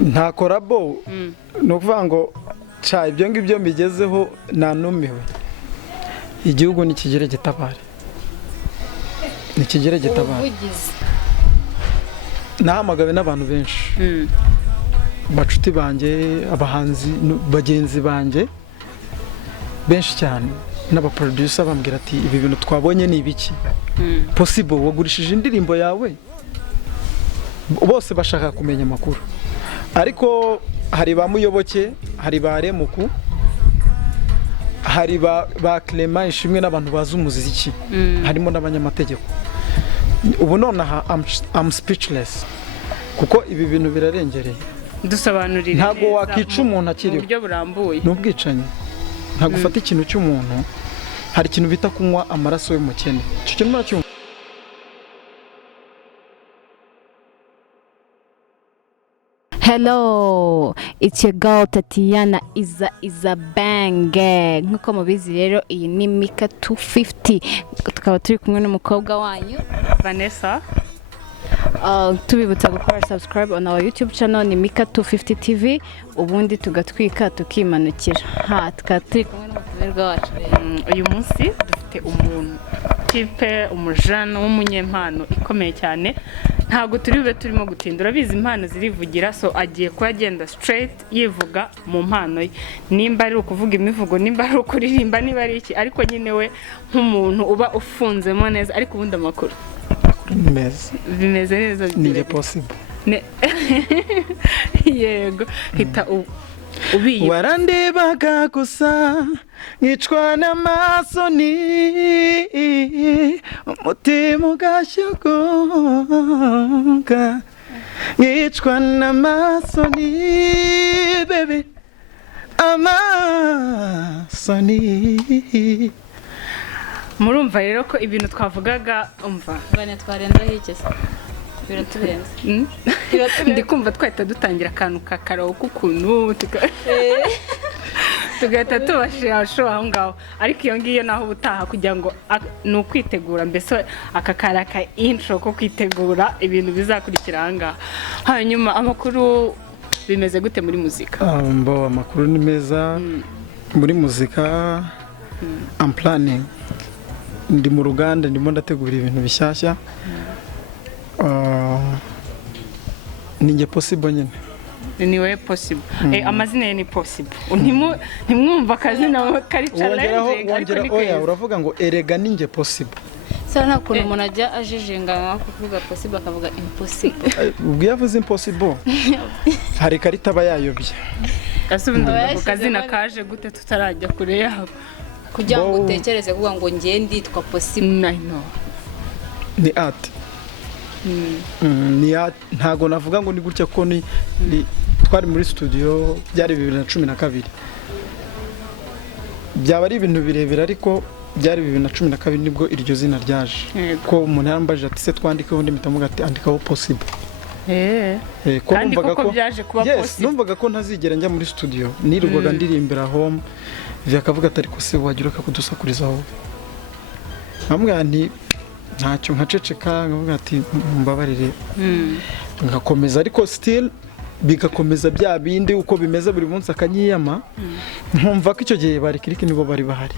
nta korabo no kuvuga ngo cha ibyo ngibyo mbigezeho nanumiwe igihugu nikigere gitabare nahamagawe n'abantu benshi bacuti banje abahanzi bagenzi banje benshi cyane n'abaproducer bambwira ati ibi bintu twabonye ni ibiki possible wagurishije indirimbo yawe bose bashaka kumenya amakuru ariko hari ba Muyoboke hari ba Remuku hari ba Clement ishimwe n'abantu bazi umuziki harimo n'abanyamategeko ubu nonaha I'm speechless kuko ibi bintu birarengereye dusobanurira ntago wakica umuntu akiri buryo burambuye n'ubwicanyi ntago ufata ikintu cy'umuntu hari ikintu bita kunywa amaraso y'umukene cyo kintu muracyumva. Hello, it's your girl Tatiana is a banger. Nkuko mubizi rero iyi ni Mika 250. Tukaba turi kumwe n'umukobwa wanyu Vanessa. Tubibutsa gukora subscribe on our YouTube channel ni Mika 250 TV ubundi tugatwika tukimanukira. Tukaba turi kumwe n'umutumirwa wacu uyu munsi dufite umuntu type umujana w'umunyempano ikomeye cyane. Ntago turimo gutindura bizi impano zirivugira so agiye ko agenda straight yivuga mu mpano ye nimba ari ukuvuga imivugo nimba ari ukuririmba niba ari iki ariko nyine we nk'umuntu uba ufunzemo neza ariko ubundi amakuru bimeze neza ni possible yego hita ubiye warandebaga gusa ngicwa n'amasoni umutima ugashyuguka ngicwa n'amasoni baby amasoni. Murumva rero ko ibintu twavugaga umva bane twarendaho ikese biraturenze ndikumva twahita dutangira akantu kakarawo k'ukuntu tugahita tubashira show aho ngaho ariko iyo ngiyo naho ubutaha kugira ngo ni ukwitegura mbese aka karaka intro ko kwitegura ibintu bizakurikira aha ngaha. Hanyuma amakuru bimeze gute muri muzika? Amakuru ni meza muri muzika. I'm planning ndi mu ruganda ndimo ndategura ibintu bishyashya ninge possible nyine niwe possible amazina ye ni possible ntimwumva akazina kari challenge ariko oya uravuga ngo erega ninge possible sana kuno umuntu ajya ajijenga kuvuga possible akavuga impossible ubwo yavuze impossible hari karita bayayobye asubinde kazina kaje gute tutarajya kure yabo kugira ngo utekereze kuvuga ngo ngiye nditwa possible ni art ni art ntago navuga ngo ni gutya ko ni twari muri studio byari 2012 byaba ari ibintu birebera ariko byari 2012 nibwo iryo zina ryaje ko umuntu yarambaje ati se twandikeho ndi mitamuga ati andikaho possible ko numvaga ko byaje kuba possible numvaga ko ntazigera njya muri studio nirwaga ndirimbira home vyakavuga ati ariko se wagira ko kudusakurizaho amwe nti ntacyo nkaceceka ngavuga ati mbabarire ngakomeza ariko still bigakomeza bya bindi uko bimeze buri munsi akanyiyama nkumva ko icyo gihe bari kiriki nibo bari bahari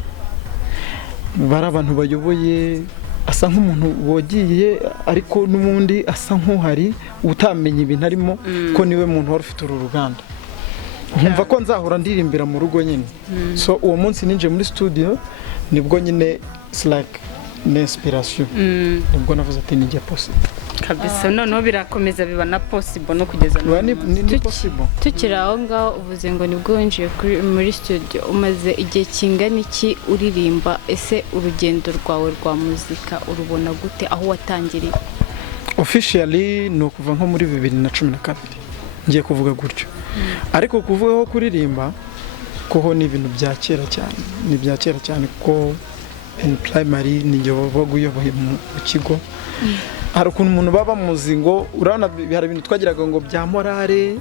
bari abantu bayoboye asa nk'umuntu wogiye ariko n'umundi asa nk'uhari utamenye ibintu arimo ko niwe muntu wari ufite uru ruganda nkumva ko nzahora ndirimbira mu rugo nyine so uwo munsi ninje muri studio nibwo nyine like n'inspiration nibwo navuze ati ninge possible kabisa noneho birakomeza biba na possible no kugeza ni possible tukiraho ngaho uvuze ngo nibwo winjiye muri studio umaze igihe kingana iki uririmba ese urugendo rwawe rwa muzika urubona gute aho watangiriye officially no kuva nko muri 2012 ngiye kuvuga gutyo ariko kuvugaho kuririmba koho ni ibintu bya kera cyane ko in primary ninjye baguyoboye mu kigo hari ukuntu umuntu baba muzi ngo urabona hari ibintu twagiraga ngo bya morale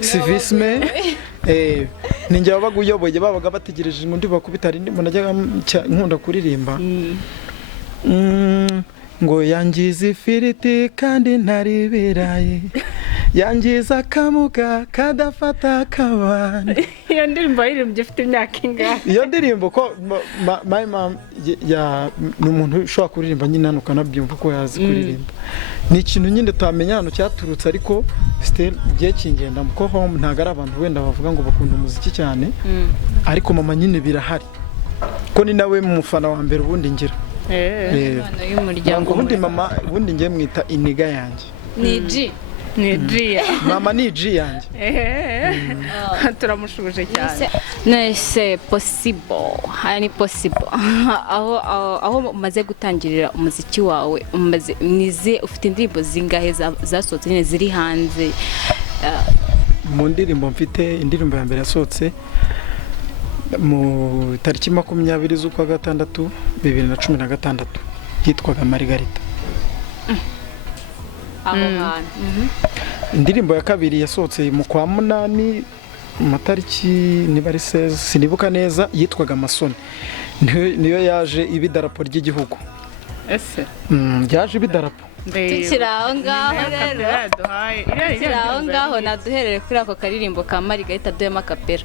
civisme ninjye baguyoboye babaga bategereje ngo ndi bakubita ari ndimo najyaga nkunda kuririmba ngo yangize ifiriti kandi ntari birayi yangiza akamuga kadafata kabana. iyo ndirimbo yaririmbye ifite imyaka ingahe? Iyo ndirimbo ko my mom ni umuntu ushobora kuririmba nyine hano ukanabyumva ko yazi kuririmba. Ni ikintu nyine tutamenya hano cyaturutse ariko still giye kingenda muko home ntago ari abantu wenda bavuga ngo bakunda umuziki cyane. Ariko mama nyine birahari. Ko ni nawe mufana wa mbere ubundi ngira. Umwana y'umuryango. Ubundi mama ubundi ngiye mwita iniga yanjye. Ni G. Ni G. Mama ni G yanjye. Turamushuje cyane. Nese possible. Hani possible. Aho umaze gutangirira umuziki wawe, umaze nize ufite indirimbo zingahe zasohotse nyine ziri hanze? Mu ndirimbo mfite indirimbo ya mbere yasohotse mu tariki 20 z'ukwa gatandatu 2016 yitwaga Margarita. Indirimbo ya kabiri yasohotse mu kwa munani matariki niba ari 16 sinibuka neza yitwaga Masoni. Niyo yaje ibidarapo ry'igihugu. Ese yaje ibidarapo. Tukiraho ngaho rero. Tukiraho ngaho naduherere kuri ako karirimbo ka Margarita doyama kapera.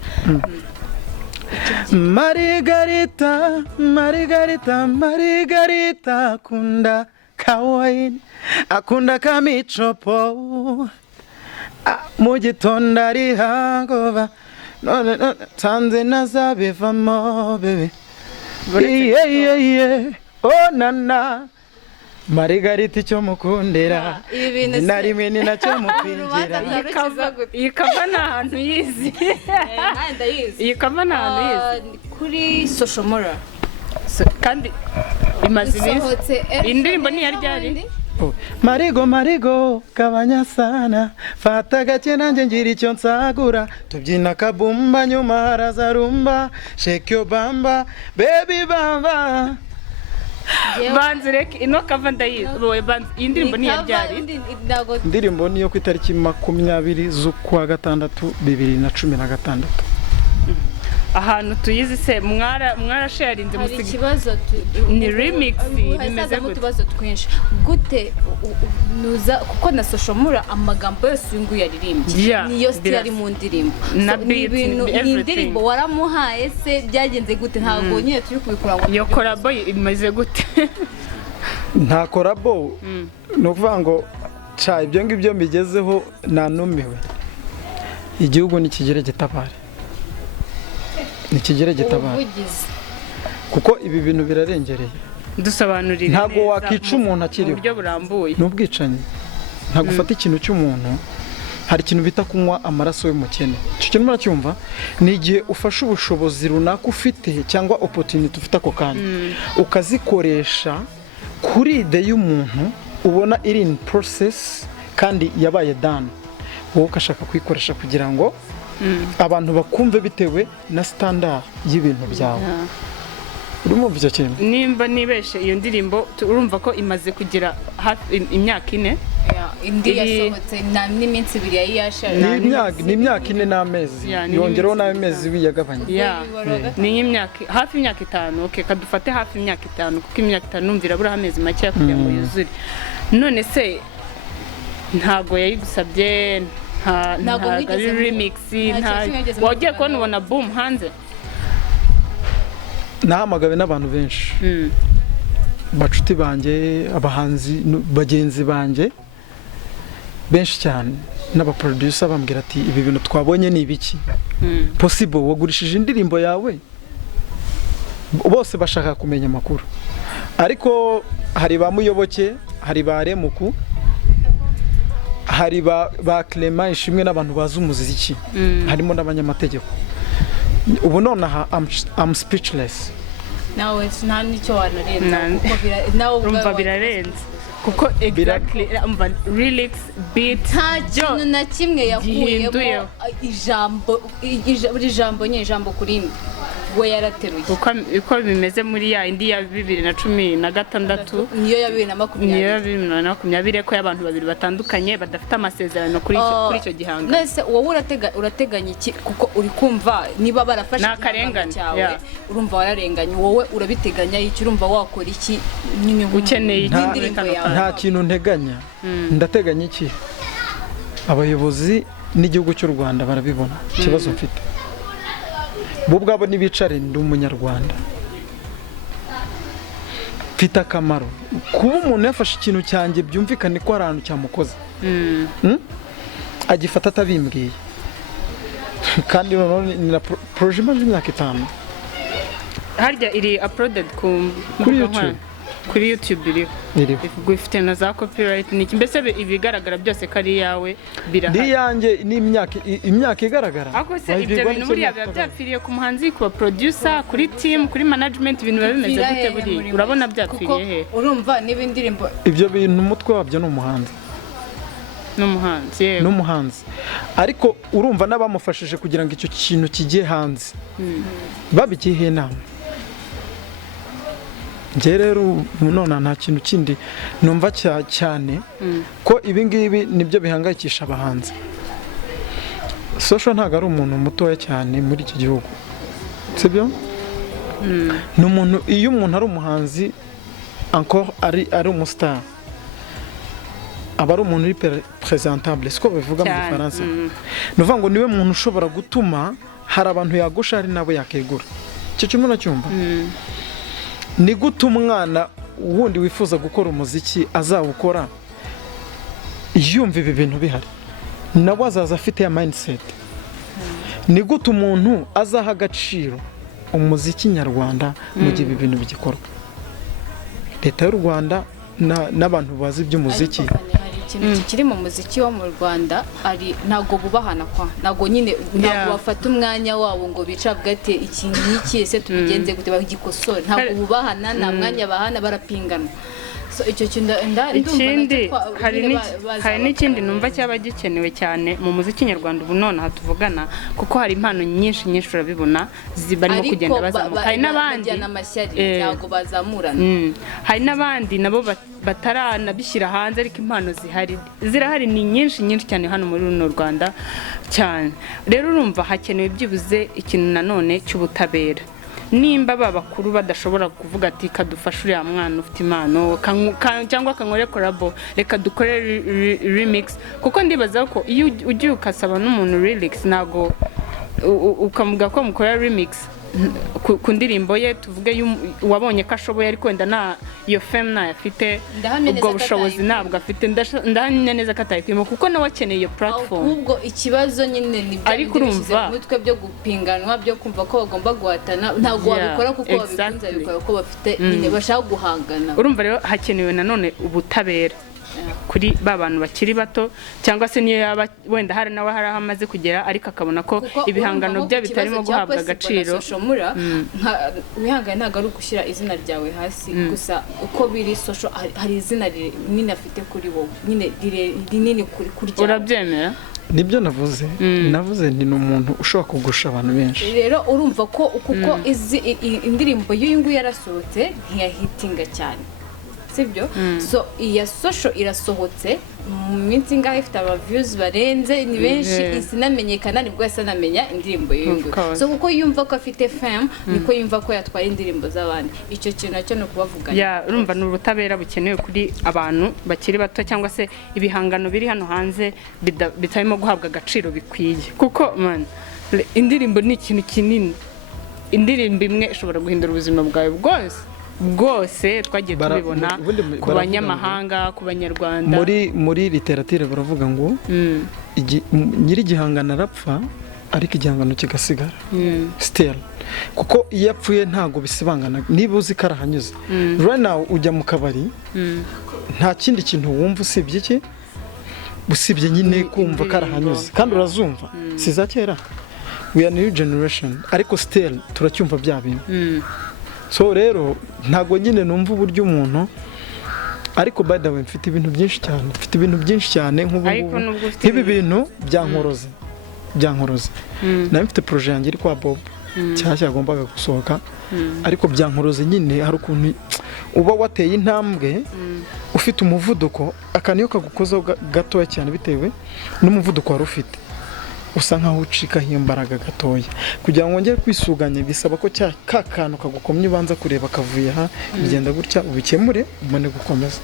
Margarita, Margarita, Margarita akunda kawaii, akunda kamichopo, mu gitondo ari hangover, none tanze nazabivamo baby. Yeah, oh nana. Margarita icyo mukundera narimwe ni nacyo mukwingira. Yikava n'ahantu yizi. Yikava n'ahantu yizi kuri social media kandi imaze isohotse. Indirimbo ni yaryari? Marigo kabanya sana fata gake nanjye ngira icyo nsagura tubyina kabumba nyuma haraza rumba shake your bamba baby bamba. Banzirek ino kava ndayizi. Indirimbo ni yaryari? Indirimbo niyo ku itariki 20 z'ukwa gatandatu 2016. Ahantu tuyizi se mwarasharinze musigi. Hari ikibazo ni remix bimeze gute? Tubazo twinshi gute nuza kuko na social media amagambo yose uyungu yaririmbye niyo style ari mu ndirimbo. Ni indirimbo waramuhaye se byagenze gute? Ntabwo nyine turi kubikora ngo iyo collabo imeze gute? Nta collabo no kuvuga ngo cha ibyo ngibyo mbigezeho nanumiwe. Igihugu ni kigere gitabare. Nikigere gitabara kuko ibi bintu birarengereye. Dusobanurire ntago wakica umuntu akiriho buryo burambuye n'ubwicanyi. Ntago ufata ikintu cy'umuntu. Hari ikintu bita kunywa amaraso y'umukene. Icyo kintu muracyumva ni igihe ufashe ubushobozi runaka ufite cyangwa opportunity ufite ako kanya ukazikoresha kuri ide y'umuntu ubona iri in process kandi yabaye done, wowe ukashaka kuyikoresha kugira ngo abantu bakumve bitewe na standard y'ibintu byawe. Urimo byo cyane. Nimba nibeshe iyo ndirimbo urumva ko imaze kugira imyaka 4. Indi yasohotse n'iminsi 2 yayashara. Ni imyaka 4 n'amezi. Yongeraho n'amezi biyagabanye. Ni imyaka hafi imyaka 5. Okay, kadufate hafi imyaka 5 kuko imyaka 5 numvira buri amezi make kugira ngo yuzure. None se ntago yayigusabye ntago ari remix wagiye kubona ubona boom hanze? Nahamagawe n'abantu benshi bacuti banjye, abahanzi bagenzi banjye benshi cyane n'abaproducer bambwira ati ibi bintu twabonye ni ibiki possible wagurishije indirimbo yawe. Bose bashaka kumenya amakuru ariko hari ba Muyoboke, hari ba Remuku, hari ba Clement ishimwe n'abantu bazi umuziki, harimo n'abanyamategeko. Ubu nonaha I'm speechless. Nawe nta nicyo wanarenza kuko nawe urumva birarenze kuko exactly umva lyrics beat nta kintu na kimwe yakuyemo ijambo nye ijambo kurindi we yarateruye uko bimeze muri ya indi ya 2016 niyo ya 2020 ko y'abantu babiri batandukanye badafite amasezerano kuri icyo gihanga. Nese wowe urateganya iki kuko uri kumva niba barafashe n'akarengane cyawe urumva wararenganye wowe urabiteganya iki urumva wakora iki ukeneye nta kintu nteganya ndateganya iki abayobozi n'igihugu cy'u Rwanda barabibona ikibazo mfite bo ubwabo nibicare ndi umunyarwanda mfite akamaro kuba umuntu yafashe ikintu cyanjye byumvikane ko ari ahantu cyamukoze agifata atabimbwiye kandi ni na proje imaze imyaka 5 harya iri uploaded kuri YouTube iriho ifite na za copyright niki mbese ibigaragara byose kari yawe birahari ndi yanjye ni imyaka igaragara ako se ibyo bintu buriya byapfiriye ku muhanzi ku producer kuri team kuri management ibintu bimeze gute buri urabona byapfiriye he urumva niba indirimbo ibyo bintu umutwe wabyo ni umuhanzi ariko urumva n'abamufashije kugira ngo icyo kintu kigiye hanze babigiye inama njye rero none nta kintu kindi numva cyane ko ibingibi nibyo bihangayikisha abahanzi social ntago ari umuntu mutoya cyane muri iki gihugu sibyo ni umuntu iyo umuntu ari umuhanzi encore ari umustar aba ari umuntu uri presentable siko bivuga mu Gifaransa nuvuga ngo niwe muntu ushobora gutuma hari abantu yagusha ari nabo yakegura icyo kintu nacyumva ni gute umwana wundi wifuza gukora umuziki azawukora yumva ibi bintu bihari nabo azaza afite ya mindset ni gute umuntu azaha agaciro umuziki nyarwanda mu gihe ibi bintu bigikorwa leta y'u Rwanda n'abantu bazi iby'umuziki ikintu kiri mu muziki wo mu Rwanda ari ntago bubahana kwa ntago nyine ntago bafata umwanya wabo ngo bicabwe ati iki n'iki ese tubigenze gute bagikosora ntago bubahana nta mwanya bahana barapingana so icyo kintu ikindi hari n'ikindi numva cyaba gikenewe cyane mu muziki nyarwanda ubu none hatuvugana kuko hari impano nyinshi urabibona barimo kugenda bazamuka hari n'abandi ntago bazamurana hari n'abandi nabo bataranabishyira hanze ariko impano zirahari ni nyinshi cyane hano muri runo Rwanda cyane rero urumva hakenewe byibuze ikintu nanone cy'ubutabera nimba babakuru badashobora kuvuga ati kadufasha uriya mwana ufite impano cyangwa kanore collabo reka dukore remix kuko ndibaza ko iyo ugiye ukasaba n'umuntu remix nago ukamuga ko mukora remix ku ndirimbo ye tuvuge wabonye ko ashoboye ariko wenda na iyo femme na afite ubwo bushobozi ntabwo afite ndahanye neza katayipimo kuko nawe akeneye iyo platform ubwo ikibazo nyine ni ariko urumva mutwe byo gupinganwa byo kumva ko bagomba guhatana ntabwo babikora kuko babikunze bikora ko bafite nyine bashaka guhangana urumva rero hakenewe nanone ubutabera kuri bantu bakiri bato cyangwa se niyo yaba wenda hari nawe hari amaze kugera ariko akabona ko ibihangano bye bitarimo guhabwa agaciro wihangane ntago ari ugushyira izina ryawe hasi gusa uko biri social hari izina rinini afite kuri wowe nyine rinini kuri urabyemera nibyo navuze ni umuntu ushobora kugusha abantu benshi rero urumva ko kuko indirimbo y'uyu nguyu yarasohotse ntiyahitinga cyane sibyo so iya social irasohotse mu minsi ngaho ifite aba views barenze ni benshi isinamenyekana nibwo yasanamenya indirimbo y'uyu so kuko yumva ko afite fame niko yumva ko yatwaye indirimbo z'abandi icyo kintu nacyo no kubavugana urumva ni ubutabera bukenewe kuri abantu bakiri bato cyangwa se ibihangano biri hano hanze bitarimo guhabwa agaciro bikwiye kuko man indirimbo ni ikintu kinini indirimbo imwe ishobora guhindura ubuzima bwawe bwose twagiye tubibona ku banyamahanga ku banyarwanda muri literature baravuga ngo nyiri igihangano arapfa ariko igihangano kigasigara still kuko iyo apfuye ntago bisibangana niba uzi ko arahanyuze right now ujya mu kabari nta kindi kintu wumva usibye nyine kumva ko arahanyuze kandi urazumva si za kera we are new generation ariko still turacyumva bya bintu so rero ntago nyine numva uburyo umuntu ariko by the way mfite ibintu byinshi cyane nk'ibi bintu byankoroze nawe mfite projet yanjye iri kwa Bob cyashya agombaga gusohoka ariko byankoroze nyine hari ukuntu uba wateye intambwe ufite umuvuduko akaniyo kagukozaho gatoya cyane bitewe n'umuvuduko wari ufite usa nkaho ucikaho imbaraga gatoya kugira ngo ngere kwisuganya bisaba ko cya kantu kagukomye ubanza kureba kavuye aha bigenda gutya ubikemure ubone gukomeza.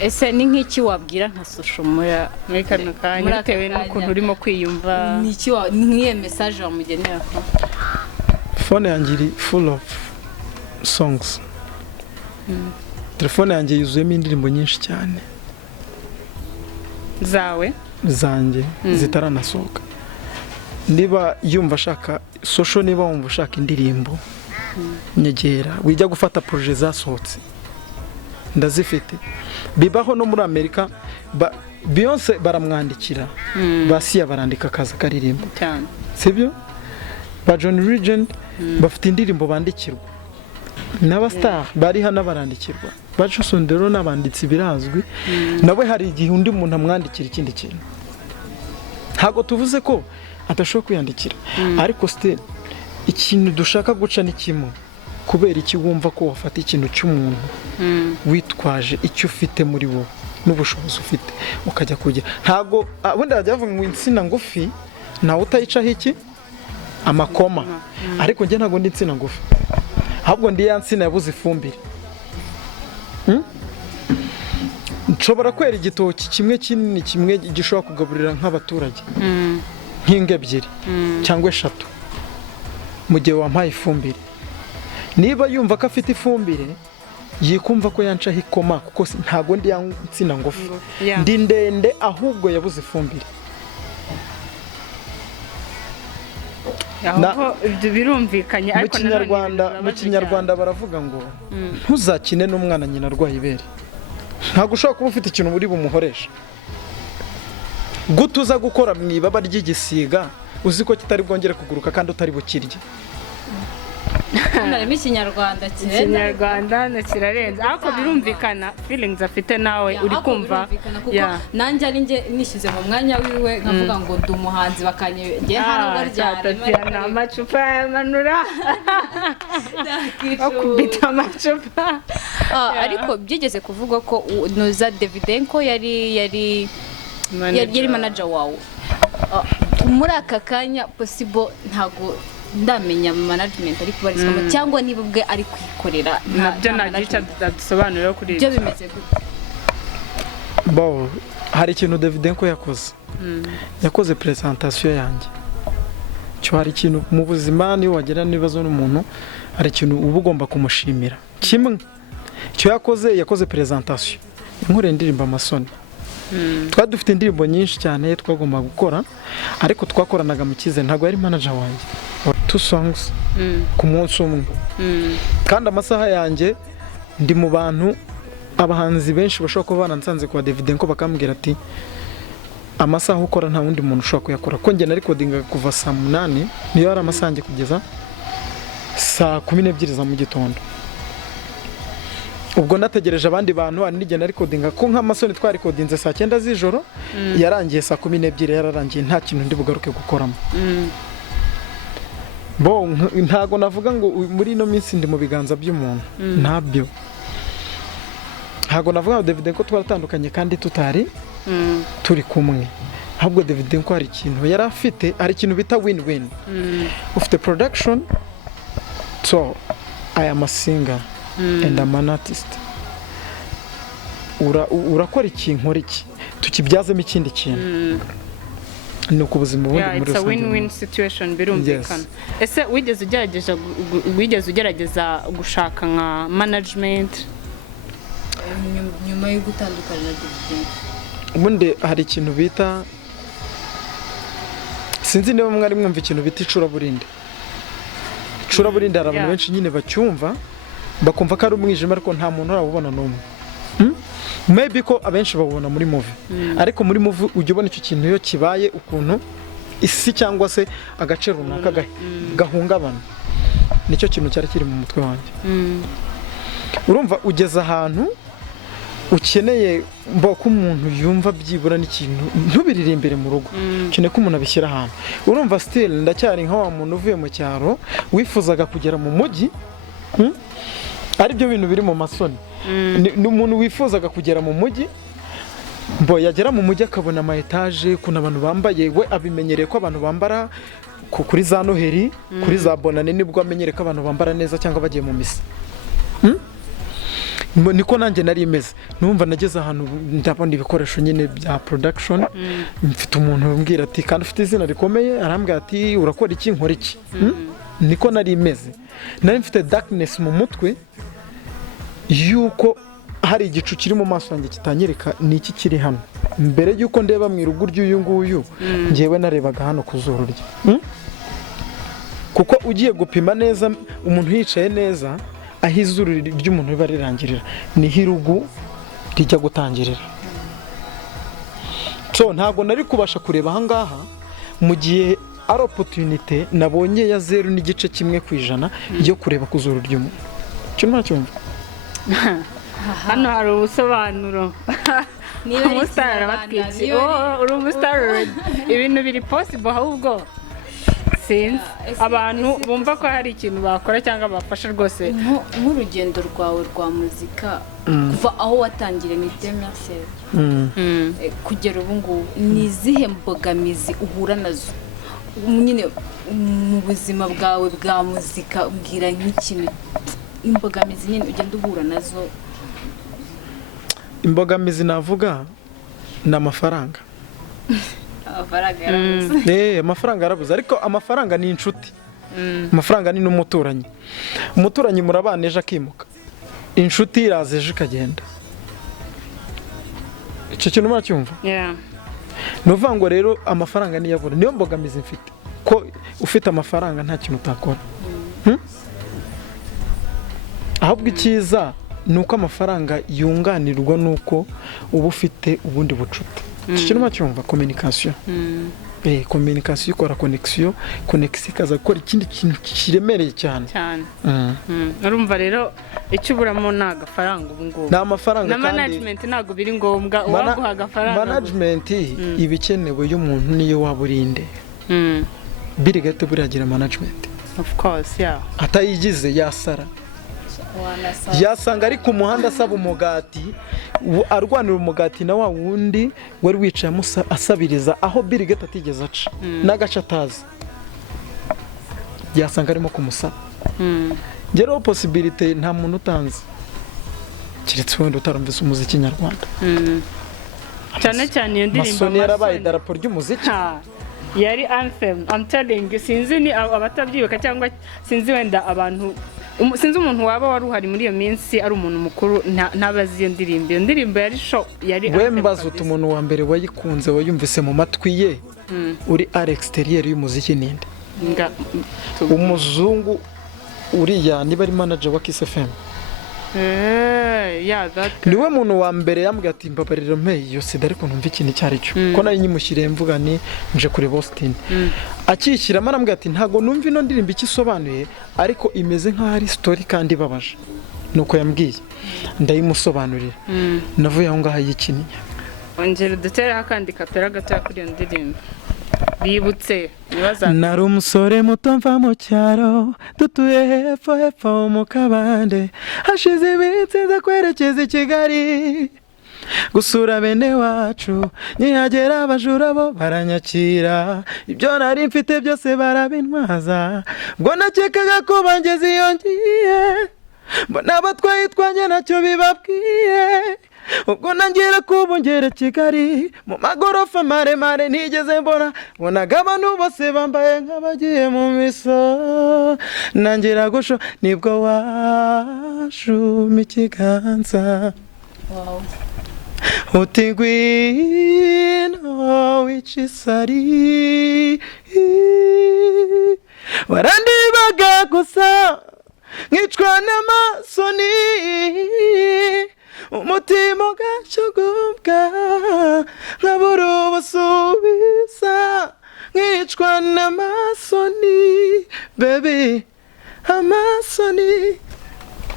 Ese ni nk'iki wabwira nka soshomura muri kano kanya bitewe n'ukuntu urimo kwiyumva? Ni iki nk'iyo message wamugenera? Phone yanjye iri full of songs. Telefone yanjye yuzuyemo indirimbo nyinshi cyane zawe zanjye zitaranasohoka. Niba yumva ashaka social, niba wumva ushaka indirimbo nyegera wijya gufata projet zasohotse ndazifite. Bibaho no muri Amerika Beyonce baramwandikira basiya barandika kaza karirimbo cyane, sibyo? Ba John Legend bafite indirimbo bandikirwa n'abastar bari hano barandikirwa. Ba Jason Dero n'abanditsi birazwi nawe hari igihe undi muntu amwandikira ikindi kintu. Ntago tuvuze ko atashobora kwiyandikira ariko still ikintu dushaka guca ni kimwe, kubera iki wumva ko wafata ikintu cy'umuntu witwaje icyo ufite muri wowe n'ubushobozi ufite ukajya kujya. Ntago wenda byavuga ngo insina ngufi nawe utayicaho iki amakoma, ariko njye ntago ndi insina ngufi, ahubwo ndi ya nsina yabuze ifumbire. Nshobora kwera igitoki kimwe kinini kimwe gishobora kugaburira nk'abaturage nk'inga ebyiri cyangwa eshatu mu gihe wampaye ifumbire. Niba yumva ko afite ifumbire yikumva ko yancaho ikoma, kuko ntago ndi ya nsina ngufi, ndi ndende ahubwo yabuze ifumbire. Aho birumvikanye, ariko mu Kinyarwanda baravuga ngo ntuzakine n'umwana nyina arwaye ibere. Ntago ushobora kuba ufite ikintu muri bumuhoresha. Gutuza gukora mu ibaba ry'igisiga uzi ko kitari bwongere kuguruka kandi utari bukirye. Narimo Ikinyarwanda kirarenze, ariko birumvikana feelings afite nawe uri kumva. Nanjye ari nge nishyize mu mwanya wiwe nkavuga ngo ndi umuhanzi bakanyegeye hano baryana amacupa yamanura akubita amacupa. Ariko byigeze kuvuga ko Noza Davidenko yari manager wawe muri aka kanya. Possible ntago ndamenya management ari kubarizwamo cyangwa niba ubwe ari kwikorera. Nabyo nagica dusobanurira kuri ibyo bimeze gute? Hari ikintu Davidenko yakoze presentation yanjye. Cyo hari ikintu mu buzima niyo wagira nibazo n'umuntu hari ikintu uba ugomba kumushimira. Kimwe cyo yakoze presentation inkore indirimbo amasoni. Twari dufite indirimbo nyinshi cyane twagomba gukora, ariko twakoranaga mu kize, ntago yari manager wanjye. 2 songs ku munsi umwe, kandi amasaha yanjye ndi mu bantu abahanzi benshi bashobora kuba banansanze kwa Davidenko bakambwira ati amasaha ukora nta wundi muntu ushobora kuyakora, ko njye na recordinga kuva saa 8 niyo ari amasange kugeza saa 12 za mu gitondo. Ubwo nategereje abandi bantu ari nigena recordinga ko nk'amasoni twa recordinze saa 9 z'ijoro yarangiye saa 12 yararangiye nta kintu ndi bugaruke gukoramo. Ntago navuga ngo muri ino minsi ndi mu biganza by'umuntu, ntabyo. Ntago navuga ngo Davidenko twaratandukanye kandi tutari turi kumwe, ahubwo Davidenko hari ikintu yari afite, hari ikintu bita win-win. Ufite production, so I am a singer and I'm an artist. Urakora iki nkora iki tukibyazemo ikindi kintu. Nuko ubuzima bundi muri rusange. It's a win-win situation birumvikana. Ese wigeze ugerageza gushaka nka management nyuma yo gutandukana na Davidenko? Ubundi hari ikintu bita, sinzi niba mwari mwumva ikintu bita icuraburindi. Icuraburindi hari abantu benshi nyine bacyumva bakumva ko ari umwijima, ariko nta muntu urabubona n'umwe. Maybe ko abenshi babona muri movie, ariko muri movie ujya ubona icyo kintu iyo kibaye ukuntu isi cyangwa se agace runaka gahungabana. Nicyo kintu cyari kiri mu mutwe wanjye. Urumva ugeze ahantu ukeneye ko umuntu yumva byibura n'ikintu ntubiririmbire mu rugo, ukeneye ko umuntu abishyira ahantu. Urumva still ndacyari nka wa muntu uvuye mu cyaro wifuzaga kugera mu mujyi, ari byo bintu biri mu masoni. N'umuntu wifuzaga kugera mu mujyi mbo yagera mu mujyi akabona ama etage kuna abantu bambaye we abimenyereye ko abantu bambara kuri za noheri kuri za bonane nibwo amenyereye ko abantu bambara neza cyangwa bagiye mu misa niko nanjye nari imeze numva nageze ahantu ndabona ibikoresho nyine bya production mfite umuntu umbwira ati kandi ufite izina rikomeye arambwira ati urakora iki nkora iki niko nari imeze nari mfite darkness mu mutwe yuko hari igicu kiri mu maso yanjye kitanyereka niki kiri hano mbere yuko ndeba mu irugu ry'uyu nguyu ngewe narebaga hano ku zuru rye kuko ugiye gupima neza umuntu yicaye neza aho izuru ry'umuntu riba rirangirira niho irugu rijya gutangirira so ntabwo nari kubasha kureba ahangaha mu gihe ari opportunity nabonye ya 0.1% yo kureba ku zuru ry'umuntu cyuma cyumva hano hari ubusobanuro umusitari abatwiki uri umusitari ibintu biri possible ahubwo sinzi abantu bumva ko hari ikintu bakora cyangwa bafasha rwose nk'urugendo rwawe rwa muzika kuva aho watangire ni demercel kugera ubu ngubu ni izihe mbogamizi uhura nazo nyine mu buzima bwawe bwa muzika ubwira nk'ikintu imbogamizi nyine ugenda uhura nazo imbogamizi navuga ni amafaranga amafaranga yarabuze ariko amafaranga ni inshuti amafaranga ni n'umuturanyi umuturanyi murabana ejo akimuka inshuti iraza ejo ikagenda icyo kintu muracyumva ni uvuga ngo rero amafaranga niyabura niyo mbogamizi mfite ko ufite amafaranga nta kintu utakora ahubwo icyiza ni uko amafaranga yunganirwa nuko uba ufite ubundi bucuti icyo kintu muracyumva communication communication ikora connection ikaza gukora ikindi kintu kiremereye cyane urumva rero icyo uburamo ni agafaranga ubu ngubu ni amafaranga na management ntabwo biri ngombwa uwaguha agafaranga management ibikenewe y'umuntu niyo waba urinde birigate buragira management of course atayigize yasara yasanga ari ku muhanda asaba umugati arwanira umugati na wa wundi wari wicaye asabiriza aho birigate atigeze aca n'agace atazi yasanga arimo kumusaba ngero possibility nta muntu utanze kiretse wenda utarumvise umuziki nyarwanda cyane cyane iyo ndirimbo Masoni yarabaye idarapo ry'umuziki yari anthem I'm telling you sinzi ni abatabyibuka cyangwa sinzi wenda abantu sinzi umuntu waba wari uhari muri iyo minsi ari umuntu mukuru ntabazi iyo ndirimbo yari show yari wembaza umuntu wa mbere wayikunze wayumvise mu matwi ye uri à l'extérieur y'umuziki ninde umuzungu uriya niba ari manager wa Kiss FM niwe muntu wa mbere yambwiye ati mbabarira mpe iyo sida ariko numva ikintu cyari cyo ko nari nyimushyiriye mvuga ni nje kuri Boston akishyiramo arambwira ati ntago numva ino ndirimbo ikisobanuye ariko imeze nk'aho ari story kandi ibabaje nuko yambwiye ndayimusobanurira navuye aho ngaho yikiniye ongera dutereho akandi kapera gato kuri iyo ndirimbo bibutse nari umusore muto mva mu cyaro dutuye hepfo mu kabande hashize iminsi nza kwerekeza i Kigali gusura bene wacu nkihagera abajura bo baranyakira ibyo nari mfite byose barabintwaza ubwo nakekaga ko bangeze iyo ngiye mbona abatwaye twanye nacyo bibabwiye ubwo nangira kubungera Kigali mu magorofa maremare ntigeze mbonaga abantu bose bambaye nk'abagiye mu miso nangira gusho nibwo washuma ikiganza uti ngwino wicisari warandibaga gusa nkicwa n'amasoni umutima ugacugubwa nkabura ubusubiza nkicwa n'amasoni baby amasoni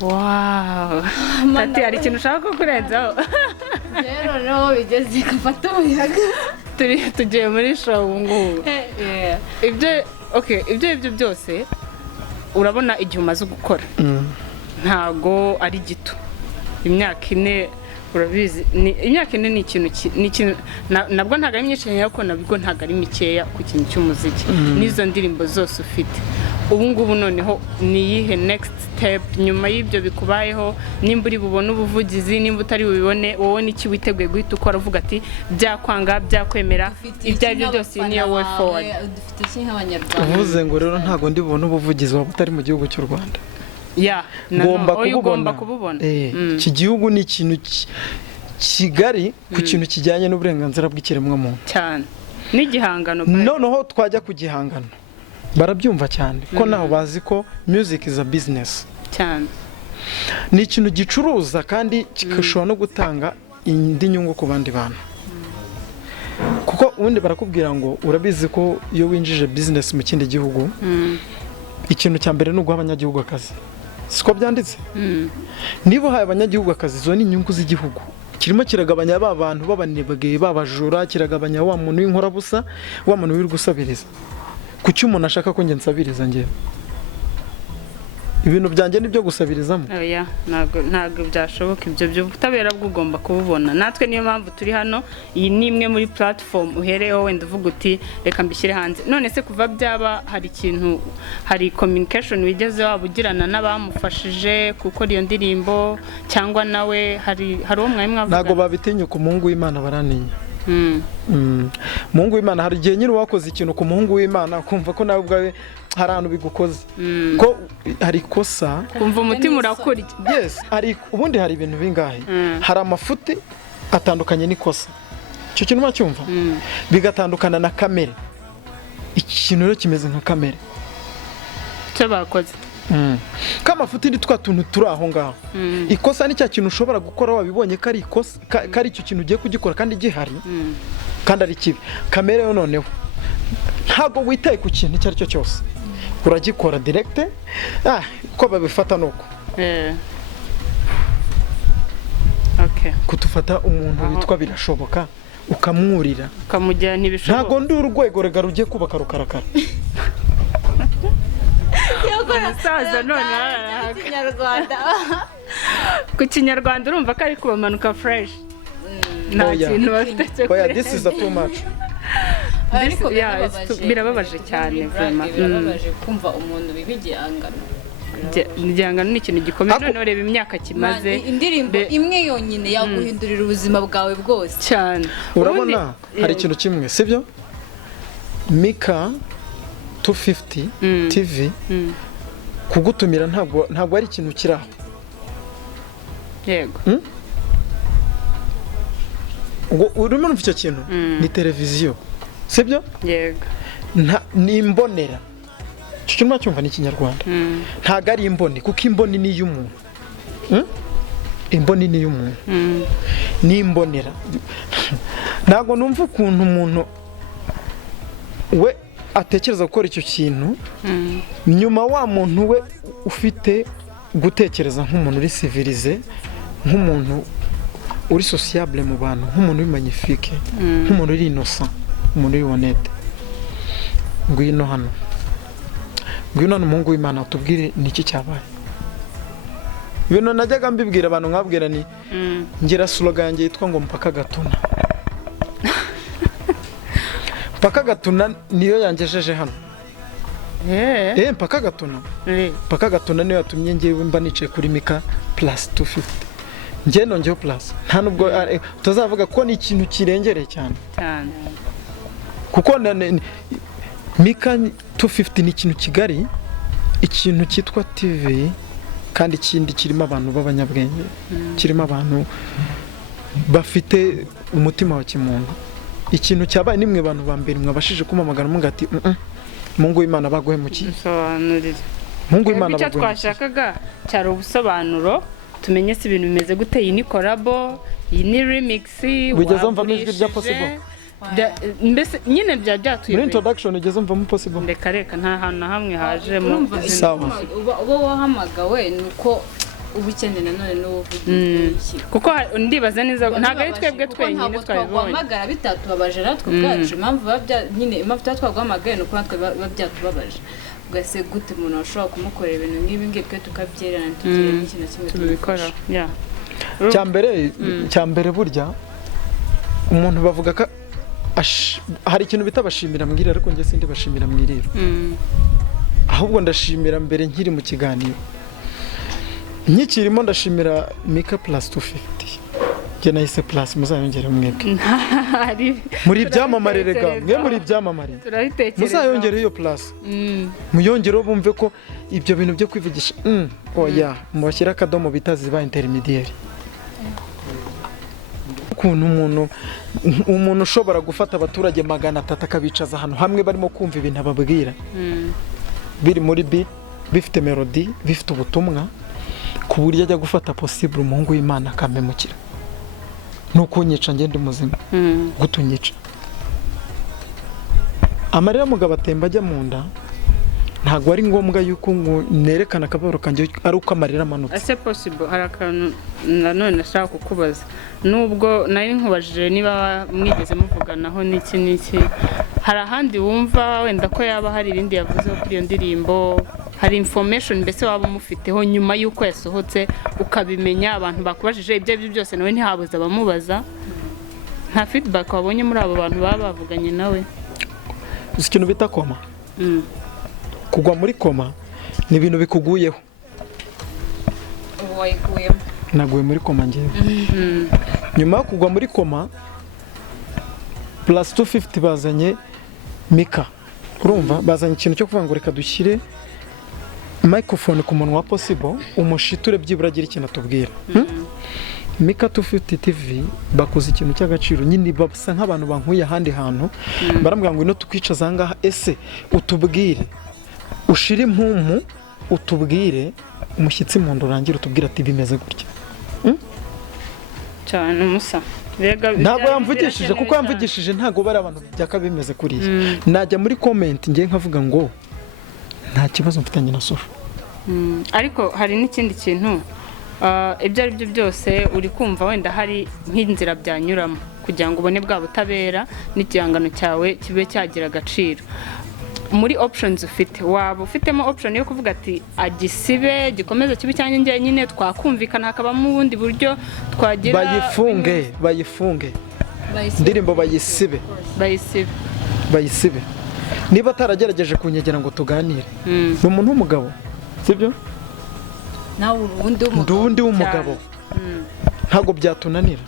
wow tati hari ikintu ushaka ko kurenzaho rero naho bigeze gufata umuyaga tugiye muri show ubu ngubu ibyo byose urabona igihe umaze gukora ntago ari gito imyaka 4 urabizi imyaka ine ni ikintu nabwo ntabwo ari myinshi cyane ariko nabwo ntabwo ari mikeya ku kintu cy'umuziki n'izo ndirimbo zose ufite ubu ngubu noneho ni iyihe next step nyuma y'ibyo bikubayeho nimba uri bubone ubuvugizi nimba utari bubibone wowe n'iki witeguye guhita ukora uvuga ati byakwanga byakwemera ibyo ari byo byose niyo way forward dufite iki nk'abanyarwanda uvuze ngo rero ntabwo ndi bubone ubuvugizi waba utari mu gihugu cy'u Rwanda ngomba kububona iki gihugu ni ikintu kigari ku kintu kijyanye n'uburenganzira bw'ikiremwamuntu cyane n'igihangano noneho twajya ku gihangano barabyumva cyane ko naho bazi ko music is a business cyane ni ikintu gicuruza kandi kigashobora no gutanga indi nyungu ku bandi bantu kuko ubundi barakubwira ngo urabizi ko iyo winjije business mu kindi gihugu ikintu cya mbere ni uguha abanyagihugu akazi siko byanditse niba uhaye abanyagihugu akazi zo ni inyungu z'igihugu kirimo kiragabanya ba bantu b'abanebwe babajura kiragabanya wa muntu w'inkorabusa wa muntu wiri gusabiriza kuki umuntu ashaka ko nge nsabiriza ngewe ibintu byanjye nibyo gusabirizamo oya ntabwo byashoboka ibyo by'ubutabera bw'ugomba kububona natwe niyo mpamvu turi hano iyi ni imwe muri platform uhereyeho wenda uvuga uti reka mbishyire hanze none se kuva byaba hari communication wigeze waba ugirana n'abamufashije gukora iyo ndirimbo cyangwa nawe hari uwo mwari mwavuga ntabwo babitinyuka umuhungu w'Imana barantinya umuhungu w'Imana hari igihe nyine wakoze ikintu ku muhungu w'Imana kumva ko nawe ubwawe hari ahantu bigukoze ko hari ikosa kumva umutima urakurya yes ubundi hari ibintu bingahe hari amafuti atandukanye n'ikosa icyo kintu mwacyumva bigatandukana na kamere ikintu rero kimeze nka kamere cyo bakoze k'amafuti ni twa tuntu turi aho ngaho ikosa ni cya kintu ushobora gukora wabibonye ko ari ikosa ko ari icyo kintu ugiye kugikora kandi gihari kandi ari kibi kamere yo noneho ntabwo witaye ku kintu icyo ari cyo cyose uragikora direkite uko babifata ni uko kutufata umuntu witwa birashoboka ukamwurira ukamujyana ntibishoboka ntabwo ndi urwego rega rugiye kubaka rukarakara umusaza none ku kinyarwanda urumva ko ari kubamanuka fresh nta kintu bafite cyo kureba this is too much birababaje cyane birababaje kumva umuntu bibigihangano igihangano ni ikintu gikomeye noneho reba imyaka kimaze indirimbo imwe yonyine yaguhindurira ubuzima bwawe bwose cyane urabona hari ikintu kimwe sibyo Mika 250 TV kugutumira ntabwo ari ikintu kiraho yego urimo numva icyo kintu ni televiziyo sibyo yego ni imbonera icyo kintu mwacyumva ni ikinyarwanda ntabwo ari imboni kuko imboni ni iy'umuntu imboni ni iy'umuntu ni imbonera ntabwo numva ukuntu umuntu we atekereza gukora icyo kintu nyuma wa muntu we ufite gutekereza nk'umuntu uri civilize nk'umuntu uri sociable mu bantu nk'umuntu uri magnifique nk'umuntu uri innocent umuntu uri honnête ngwino hano umuhungu w'Imana tubwire niki cyabaye ibintu najyaga mbibwira abantu nkabwira ni ngira slogan yanjye yitwa ngo mpaka gatuna mpaka gatuna niyo yangejeje hano mpaka gatuna niyo yatumye ngewe mba nicaye kuri Mika plus 250 njye nongeho plus nta nubwo utazavuga ko ni ikintu kirengereye cyane kuko Mika 250 ni ikintu kigari ikintu cyitwa TV kandi ikindi kirimo abantu b'abanyabwenge kirimo abantu bafite umutima wa kimuntu ikintu cyabaye nimwe abantu ba mbere mwabashije kumamagana munga ati Mungu w'Imana baguhemukiye sobanurira Mungu w'Imana baguhemukiye twashakaga cyari ubusobanuro tumenye se ibintu bimeze gute iyi ni collabo iyi ni remix wigeze umva amajwi bya possible mbese nyine byatuye muri introduction ugeze umva mu possible reka nta hantu na hamwe haje mu uba wahamagawe nuko ubukeneye nanone n'ubuvugizi kuko ndibaza neza ntabwo ari twebwe twenyine twabibonye twamagara bitatubabaje natwe ubwacu impamvu twaguhamagaye nuko natwe biba byatubabaje ugase gute umuntu ashobora kumukorera ibintu nk'ibi ngibi twe tukabyerana tugira n'ikintu kimwe tubikora cyambere burya umuntu bavuga ko hari ikintu bita bashimira mwirira ariko njye sindi bashimira mwirira ahubwo ndashimira mbere nkiri mu kiganiro nkikirimo ndashimira Mika plus 250 njye nahise plus muzayongere mwebwe muri ibyamamare rega mwe muri ibyamamare muzayongere iyo plus muyongere bumve ko ibyo bintu byo kwivugisha oya mubashyira akadomo bita ziba intermediaire ukuntu umuntu ushobora gufata abaturage 300 akabicaza ahantu hamwe barimo kumva ibintu ababwira biri muri beat bifite melody bifite ubutumwa ku buryo ajya gufata possible umuhungu w'Imana akamemukira nuko nyica ngende muzima gutunyica amarira mugabo atemba ajya mu nda ntago ari ngombwa yuko nerekana akabaro kanjye ari uko amarira amanutse ase possible hari akantu nanone nashaka kukubaza nubwo nari nkubajije niba mwigeze muvuganaho n'iki hari ahandi wumva wenda ko yaba hari ibindi yavuzeho kuri iyo ndirimbo hari information mbese waba umufiteho nyuma yuko yasohotse ukabimenya abantu bakubajije ibyo byose nawe ntihabuze abamubaza nta feedback wabonye muri abo bantu baba bavuganye nawe ikintu bita koma kugwa muri koma ni ibintu bikuguyeho wayiguyemo naguye muri koma ngewe nyuma yo kugwa muri koma plus 250 bazanye Mika urumva bazanye ikintu cyo kuvuga ngo reka dushyire microphone ku munwa possible umushiture byibura agira ikintu atubwira Mika 250 TV bakoze ikintu cy'agaciro nyine basa nk'abantu bankuye ahandi hantu barambwira ngo ino tukwicaza ahangaha ese utubwire ushire impumu utubwire umushyitsi mu ndurangira utubwira ati bimeze gutya cyane umusa ntabwo yamvugishije kuko yamvugishije ntago bari abantu byaka bimeze kuriya najya muri comment ngiye nkavuga ngo nta kibazo mfitanye na Sofa ariko hari n'ikindi kintu ibyo ari byo byose uri kumva wenda hari nk'inzira byanyuramo kugira ngo ubone bwa butabera n'igihangano cyawe kibe cyagira agaciro muri options ufite waba ufitemo option yo kuvuga ati agisibe gikomeze kibi cyane njye nyine twakumvikana hakabamo ubundi buryo twagira bayifunge ndirimbo bayisibe niba ataragerageje kunyegera ngo tuganire ni umuntu w'umugabo sibyo nawe urundi w'umugabo ntabwo byatunanira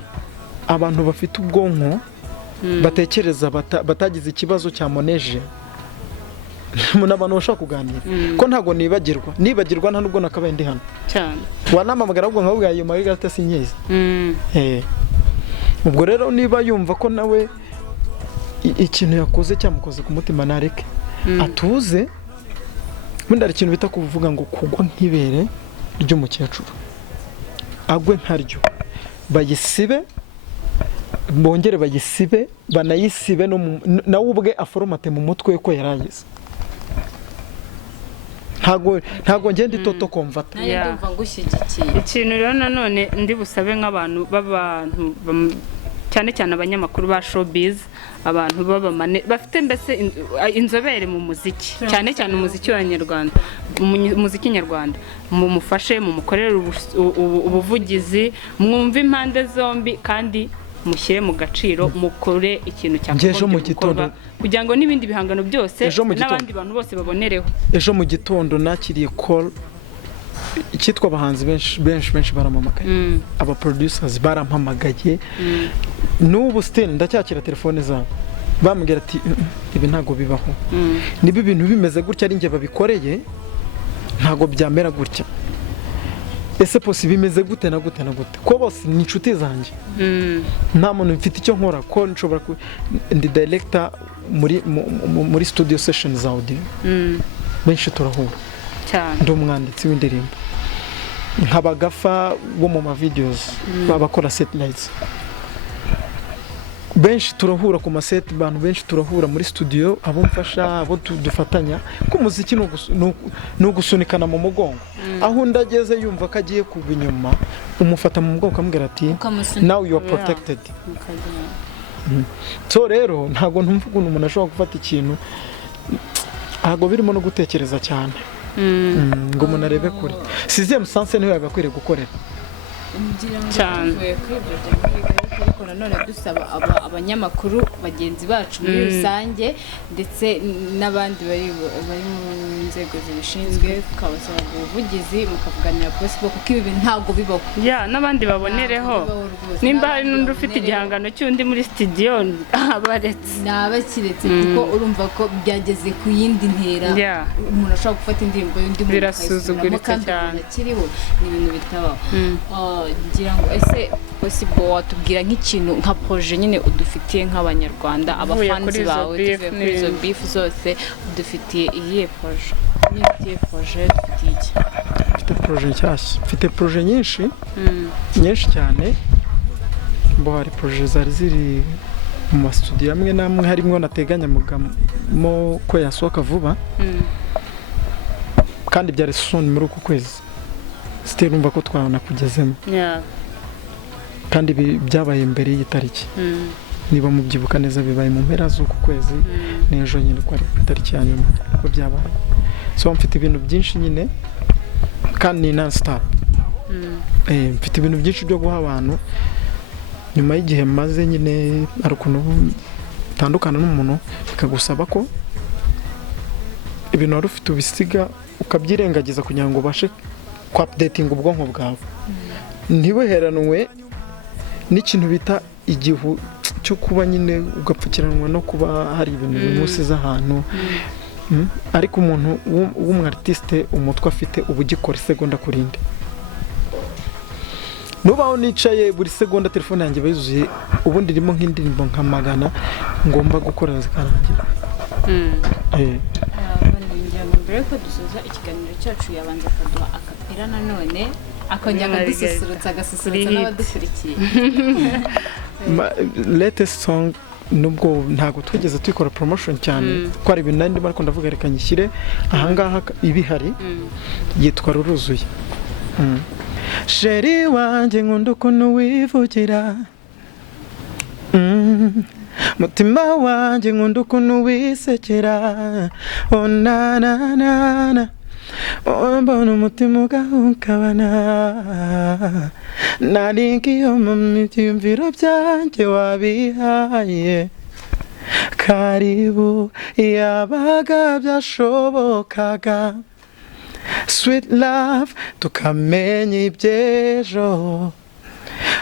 abantu bafite ubwonko batekereza batagize ikibazo cyamoneje n'abantu bashaka kuganira ko ntago nibagirwa nta nubwo nakabaye ndi hano cyane wanamamagara ahubwo nkabwa iyo Margarita sinyezi ubwo rero niba yumva ko nawe ikintu yakoze cyamukoze ku mutima nareke atuze wenda ari ikintu bita kuvuga ngo kugwa nk'ibere ry'umukecuru agwe ntaryo bayisibe bongere bayisibe banayisibe nawe ubwe aforomate mu mutwe ko yaragize ntago ngende itoto komvata ndumva ngushyigikiye ikintu rero nanone ndi busabe nk'abantu b'abantu cyane cyane abanyamakuru ba showbiz abantu bafite mbese inzobere mu muziki cyane cyane umuziki w'abanyarwanda umuziki nyarwanda mumufashe mumukorere ubuvugizi mwumve impande zombi kandi mushyire mu gaciro mukore ikintu cyakoze kugira ngo n'ibindi bihangano byose n'abandi bantu bose babonereho ejo mu gitondo nakiriye call icyitwa abahanzi benshi baramamagaye aba producers barampamagaye n'ubu still ndacyakira telefone zabo bambwira ati ibi ntago bibaho niba ibintu bimeze gutya ari njye babikoreye ntago byamera gutya ese posi bimeze gute na gute ko bose ni inshuti zanjye nta muntu mfite icyo nkora ko nshobora ndi director muri studio sessions audio benshi turahura ndi umwanditsi w'indirimbo nk'abagafa bo mu ma videos babakora satellites benshi turahura ku maset abantu benshi turahura muri studio abo mfasha abo dufatanya ko umuziki no gusunikana mu mugongo aho ndageze yumva ko agiye kuba inyuma umufata mu mugongo amubwira ati now you are protected so rero ntago ntumvuga umuntu ashobora gufata ikintu ntago birimo no gutekereza cyane ngo umuntu arebe kure sixième sens niho yagakwiriye gukorera cyane ariko nanone dusaba abanyamakuru bagenzi bacu muri rusange ndetse n'abandi bari mu nzego zibishinzwe tukabasaba ubuvugizi mukavuganira possible kuko ibi bintu ntabwo bibaho n'abandi babonereho nimba hari n'undi ufite igihangano cy'undi muri studio abaretse nabakiretse kuko urumva ko byageze ku yindi ntera umuntu ashobora gufata indirimbo y'undi muntu birasuzuguritse cyane kiriho ni ibintu bitabaho ngira ngo ese possible watubwira nk'ikintu nka projet nyine udufitiye nk'abanyarwanda abafanzi bawe tuvuye kuri izo beef zose udufitiye iyihe projet dufitiye iki mfite projet nshyashya mfite projet nyinshi cyane hari projet zari ziri mu mastudio amwe namwe harimo nateganya mugamo ko yasohoka vuba kandi byari soon muri uku kwezi numva ko twabona kugezemo kandi byabaye mbere y'itariki niba mubyibuka neza bibaye mu mpera z'uku kwezi n'ejo nyine ko ari itariki ya nyuma ko byabaye mfite ibintu byinshi nyine kandi ni non stop mfite ibintu byinshi byo guha abantu nyuma y'igihe maze nyine ari ukuntu utandukana n'umuntu bikagusaba ko ibintu wari ufite ubisiga ukabyirengagiza kugira ngo ubashe updating ubwonko bwawe ntibuheranwe n'ikintu bita igihu cyo kuba nyine ugapfukiranwa no kuba hari ibintu bimusize ahantu ariko umuntu w'umwartiste umutwe afite ubugikora isegonda kurinde nubaho nicaye buri segonda telefone yanjye bayuzuye ubundi irimo nk'indirimbo nka magana ngomba gukora zikarangira mbere ko dusoza ikiganiro cyacu yabanza akaduha akapira nanone akongera akadususurutsa n'abadukurikiye latest song nubwo ntago twigeze tuyikora promotion cyane ko ari ibintu ndimo ariko ndavuga reka nyishyire ahangaha ibihari yitwa ruruzuye sheri wanjye nkunda ukuntu wivugira mutima wanjye nkunda ukuntu wisekera na na na na mbona umutima ugahungabana nari ngiyo mu byiyumviro byanjye wabihaye karibu yabaga byashobokaga sweet love tukamenya iby'ejo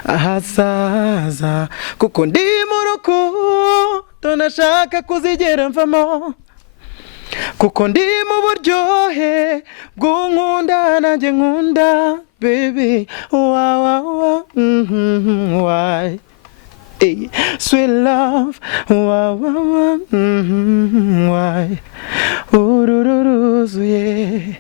ahazaza kuko ndi mu rukundo nashaka kuzigera mvamo kuko ndi mu buryohe bw'unkunda nanjye nkunda baby why sweet love why ururuzuye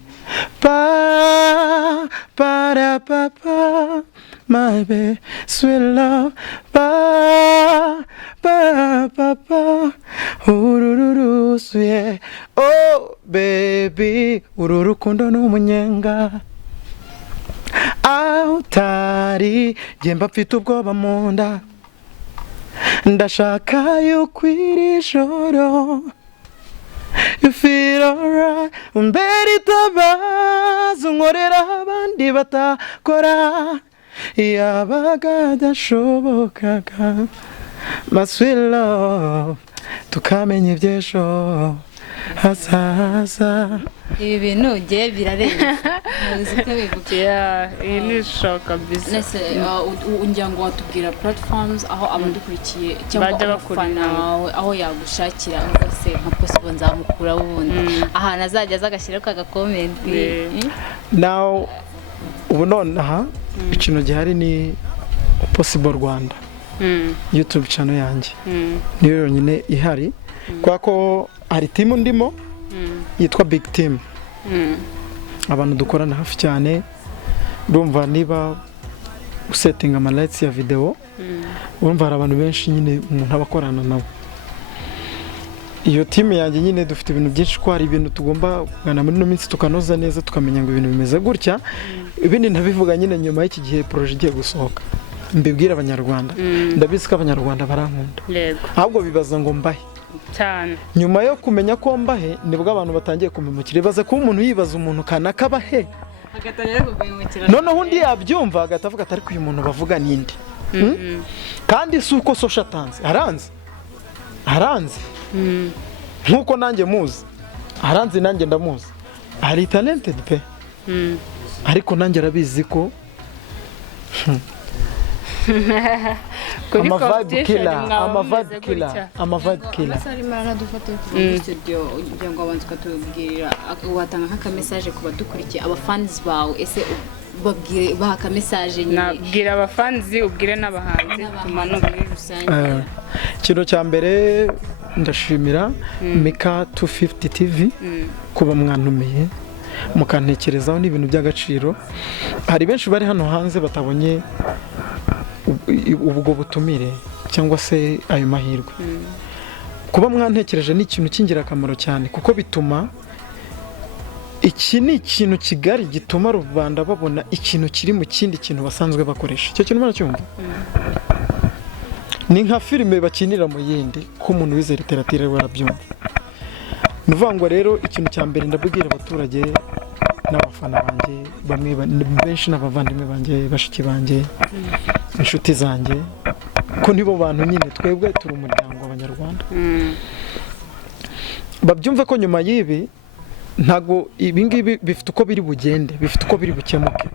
pa para papa my baby sweet love pa papa ururuzuye oh baby ururukundo n'umunyenga utari jemba mfite ubwoba mu nda ndashaka yuko iri joro you feel alright umbera itabaza unkorera abandi batakora yabaga adashobokaga my sweet love tukamenya iby'ejo hazaza ibi bintu ugiye birarenze iyi ni shoka bizinesi ngira ngo watubwira platforms aho abadukurikiye cyangwa abafana wawe aho yagushakira rwose nka possible nzamukura ubundi ahantu azajya agashyiraho kagakomenti now ubu nonaha ikintu gihari ni possible Rwanda YouTube channel yanjye niyo yonyine ihari kwa ko hari team ndimo yitwa Big Team abantu dukorana hafi cyane urumva niba usetting ama lights ya video urumva hari abantu benshi nyine umuntu abakorana nabo iyo team yanjye nyine dufite ibintu byinshi ko hari ibintu tugomba kugana muri no minsi tukanoza neza tukamenya ngo ibintu bimeze gutya ibindi ndabivuga nyine nyuma y'iki gihe projet igiye gusohoka mbibwira abanyarwanda ndabizi ko abanyarwanda barankunda ahubwo bibaza ngo mbahe cyane nyuma yo kumenya ko mbahe nibwo abantu batangiye kumemukira baza ko umuntu yibaza umuntu kanaka bahe agatangira kugwimukira noneho undi yabyumva agatavuga atari ko uyu muntu bavuga ninde kandi si uko social atanze aranze nkuko nanjye muzi aranze nanjye ndamuzi ari talented pe ariko nanjye arabizi ko amavibe killer Masari marana dufate ku studio kugira ngo abantu katubwirira watanga nk'aka message ku badukurikiye aba fans bawe ese babwire bahaka message nyine nabwira aba fans ubwire n'abahanzi tumanuke rusange kino cya mbere ndashimira Mika 250 TV kuba mwantumiye mukantekerezaho n'ibintu by'agaciro hari benshi bari hano hanze batabonye ubwo butumire cyangwa se ayo mahirwe kuba mwantekereje ni ikintu cy'ingirakamaro cyane kuko bituma iki ni ikintu kigari gituma rubanda babona ikintu kiri mu kindi kintu basanzwe bakoresha icyo kintu muracyumva ni nka filime bakinira mu yindi ko umuntu wize literature warabyumva nuvuga ngo rero ikintu cya mbere ndabwira abaturage n'abafana banjye bamwe benshi n'abavandimwe banjye bashiki banjye inshuti zanjye ko nibo bantu nyine twebwe turi umuryango w'abanyarwanda babyumve ko nyuma y'ibi ntago ibingibi bifite uko biri bugende bifite uko biri bukemuke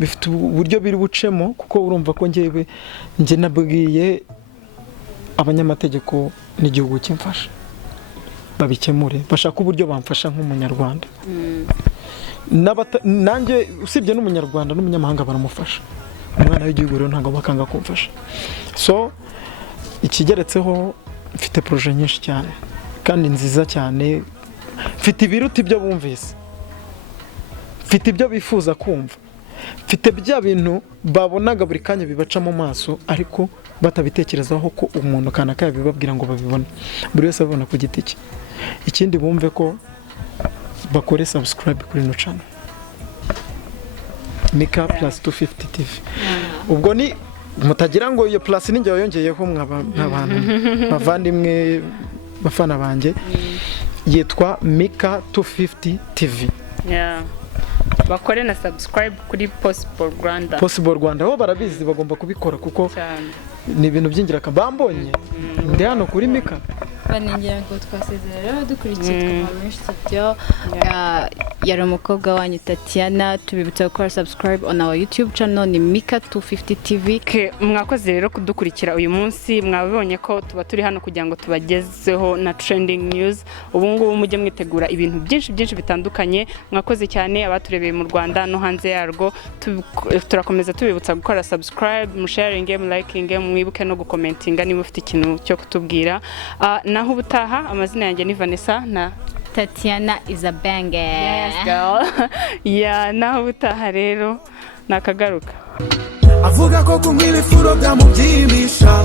bifite uburyo biri bucemo kuko urumva ko njye nabwiye abanyamategeko n'igihugu kimfasha babikemure bashaka uburyo bamfasha nk'umunyarwanda nanjye usibye n'umunyarwanda n'umunyamahanga baramufasha umwana w'igihugu rero ntabwo bakanga kumfasha so ikigeretseho mfite projet nyinshi cyane kandi nziza cyane mfite ibiruta ibyo bumvise mfite ibyo bifuza kumva mfite bya bintu babonaga buri kanya bibaca mu maso ariko batabitekerezaho ko umuntu kanaka yabibabwira ngo babibone buri wese abibona ku giti cye ikindi bumve ko bakore subscribe kuri no channel Mika plus 250 TV ubwo ni mutagira ngo iyo plus ninjye yongeyeho nk'abantu bavandimwe bafana banjye yitwa Mika 250 TV bakore na subscribe kuri Possible Rwanda aho barabizi bagomba kubikora kuko ni ibintu by'ingirakamaro bambonye ndi hano kuri Mika banengera ngo twasezerera dukurikiye twaba studio yari umukobwa wanyu Tatiana tubibutsa gukora subscribe on our YouTube channel ni Mika 250 TV mwakoze rero kudukurikira uyu munsi mwabonye ko tuba turi hano kugira ngo tubagezeho na trending news ubu ngubu mujye mwitegura ibintu byinshi bitandukanye mwakoze cyane abaturebeye mu Rwanda no hanze yarwo turakomeza tubibutsa gukora subscribe mu sharing mu liking mwibuke no gukomentinga niba ufite ikintu cyo kutubwira naho ubutaha amazina yanjye ni Vanessa na Tatiana is a banger. Yes girl. Naho ubutaha rero nakagaruka avuga ko kumwira ifuro byamubyimbisha